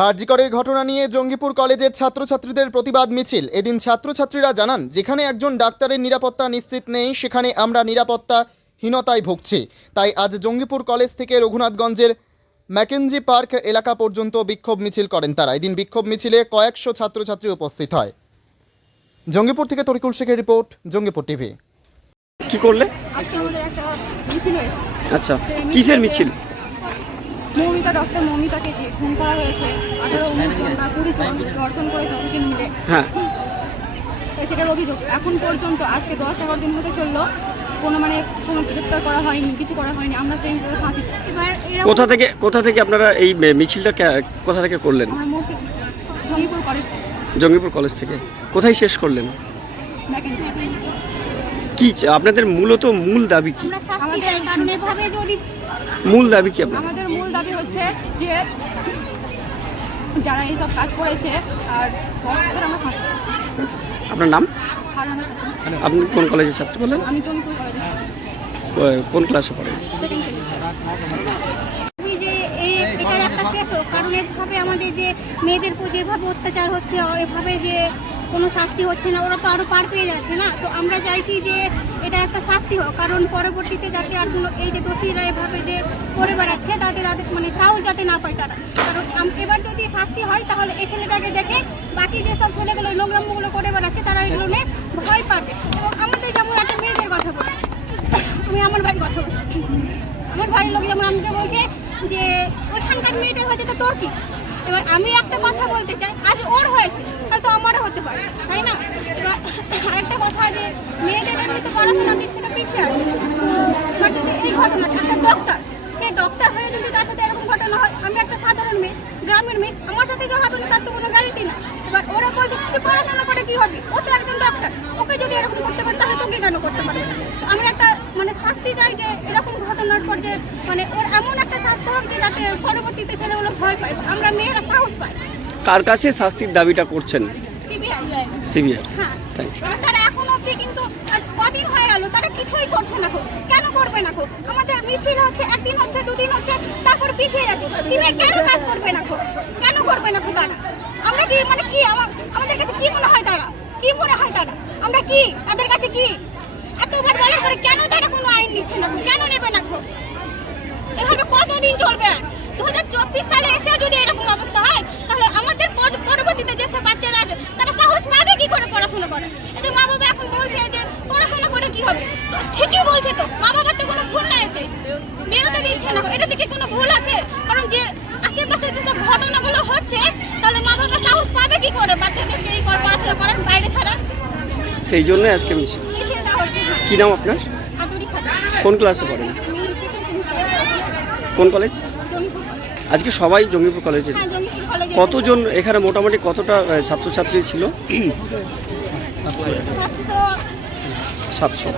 হার্জিকরের ঘটনা নিয়ে জঙ্গিপুর কলেজের ছাত্রছাত্রীদের প্রতিবাদ মিছিল। এদিন ছাত্রছাত্রীরা জানান যেখানে একজন ডাক্তারের নিরাপত্তা নিশ্চিত নেই সেখানে আমরা নিরাপত্তা হীনতায় ভুগছি। তাই আজ জঙ্গিপুর কলেজ থেকে রঘুনাথগঞ্জের ম্যাকেনজি পার্ক এলাকা পর্যন্ত বিক্ষোভ মিছিল করেন তারা। এদিন বিক্ষোভ মিছিলে কয়েকশো ছাত্রছাত্রী উপস্থিত হয়। জঙ্গিপুর থেকে তরিকুল শেখের রিপোর্ট জঙ্গিপুর টিভি। কি করলে? আজকে আমাদের একটা মিছিল হয়েছে। আচ্ছা কিসের মিছিল? মৌমিতা ডক্টর মৌমিতাকে যে খুন করা হয়েছে আঠারো উনিশ জন বা কুড়ি জন দর্শন করেছে অভিযোগ মিলে। হ্যাঁ। তো সেটার অভিযোগ এখন পর্যন্ত আজকে দশ এগারো দিন হতে চলল কোনো মানে কোনো গ্রেপ্তার করা হয়নি কিছু করা হয়নি আমরা সেই হিসেবে ফাঁসি কোথা থেকে কোথা থেকে আপনারা এই মিছিলটা কোথা থেকে করলেন? জঙ্গিপুর কলেজ থেকে। জঙ্গিপুর কলেজ থেকে। কোথায় শেষ করলেন? কি আপনাদের মূলত মূল দাবি কি? মূল দাবি কি আমাদের মূল দাবি হচ্ছে যে যারা এইসব কাজ করেছে আর দর্শকদের আমরা ফাঁসি আপনার নাম? আপনি কোন কলেজের ছাত্র বলেন? আমি কোন ক্লাসে পড়েন? কারণ এভাবে আমাদের যে মেয়েদের প্রতি এভাবে অত্যাচার হচ্ছে এভাবে যে কোনো শাস্তি হচ্ছে না, ওরা তো আরও পার পেয়ে যাচ্ছে না। তো আমরা চাইছি যে এটা একটা শাস্তি হোক, কারণ পরবর্তীতে যাতে আর কোনো এই যে দোষীরা এভাবে যে করে বেড়াচ্ছে তাতে তাদের মানে সাহস যাতে না পায় তারা। কারণ এবার যদি শাস্তি হয়, তাহলে এই ছেলেটাকে দেখে বাকি যেসব ছেলেগুলো নোংরামগুলো করে বেড়াচ্ছে, তারা এগুলো নিয়ে ভয় পাবে। এবং আমাদের যেমন একটা মেয়েদের কথা বলি, আমি আমার বাড়ির কথা বলি। আমার বাড়ির লোক যেমন আমাকে বলছে যে, ওইখানকার মেয়েটার হয়েছে, তো তোর কি? এবার আমি একটা কথা বলতে চাই, আজ ওর হয়েছে হয়তো আমারও হতে পারে তাই না এবার আরেকটা কথা যে মেয়েদের তো পড়াশোনার দিক থেকে পিছিয়ে আছে। এবার যদি এই ঘটনাটা একটা ডক্টর সে ডক্টর হয়ে যদি তার সাথে এরকম ঘটনা হয় আমি একটা সাধারণ মেয়ে গ্রামের মেয়ে আমার সাথে যা হবে না তার তো কোনো গ্যারেন্টি না এবার ওরা বলছে তুই পড়াশোনা করে কি হবে? ও তো একজন ডক্টর ওকে যদি এরকম করতে পারে তাহলে তোকে কেন করতে পারে? আমরা একটা মানে শাস্তি চাই যে এরকম ঘটনার পর যে মানে ওর এমন একটা শাস্তি হোক যে যাতে পরবর্তীতে ছেলেগুলো ভয় পায়। আমরা মেয়েরা সাহস পাই। কার কাছে শাস্তির দাবিটা করছেন? সিবিআই সিবিআই হ্যাঁ। থ্যাংক ইউ তারা এখন অবধি কিন্তু আজ কদিন হয়ে গেল তারা কিছুই করছে না খো কেন করবে না খো আমাদের মিছিল হচ্ছে, একদিন হচ্ছে, দুদিন হচ্ছে, তারপর পিছিয়ে যাচ্ছে। সিবিআই কেন কাজ করবে না খো কেন করবে না খো তারা? আমরা কি মানে কি আমাদের কাছে কি মনে হয় তারা? কি মনে হয় তারা? আমরা কি? তাদের কাছে কি? এতবার বলার পরে কেন তারা কোনো আইন নিচ্ছে না? কেন নেবে না খুব এভাবে কতদিন চলবে? আর দু হাজার চব্বিশ সালে এসেও যদি এরকম অবস্থা হয়, তাহলে আমাদের পর- পরবর্তীতে যেসব বাচ্চারা আছে, তারা সাহস পাবে কি করে পড়াশোনা করে? এদের মা বাবা এখন বলছে যে পড়াশোনা করে কি হবে তো ঠিকই বলছে তো মা বাবার তো কোনো ভুল বেরোতে দিচ্ছে না। এটা থেকে কোনো ভুল আছে? কারণ যে আশেপাশে যেসব ঘটনাগুলো হচ্ছে তাহলে মা বাবা সাহস পাবে কি করে? বাচ্চাদেরকে এই পড়াশোনা করার বাইরে ছাড়া? সেই জন্য আজকে মিছিল। কি নাম আপনার? কোন ক্লাসে পড়েন কোন কলেজ? আজকে সবাই জঙ্গিপুর কলেজের হ্যাঁ কলেজে। কতজন এখানে মোটামুটি কতটা ছাত্রছাত্রী ছিল? সাতশো।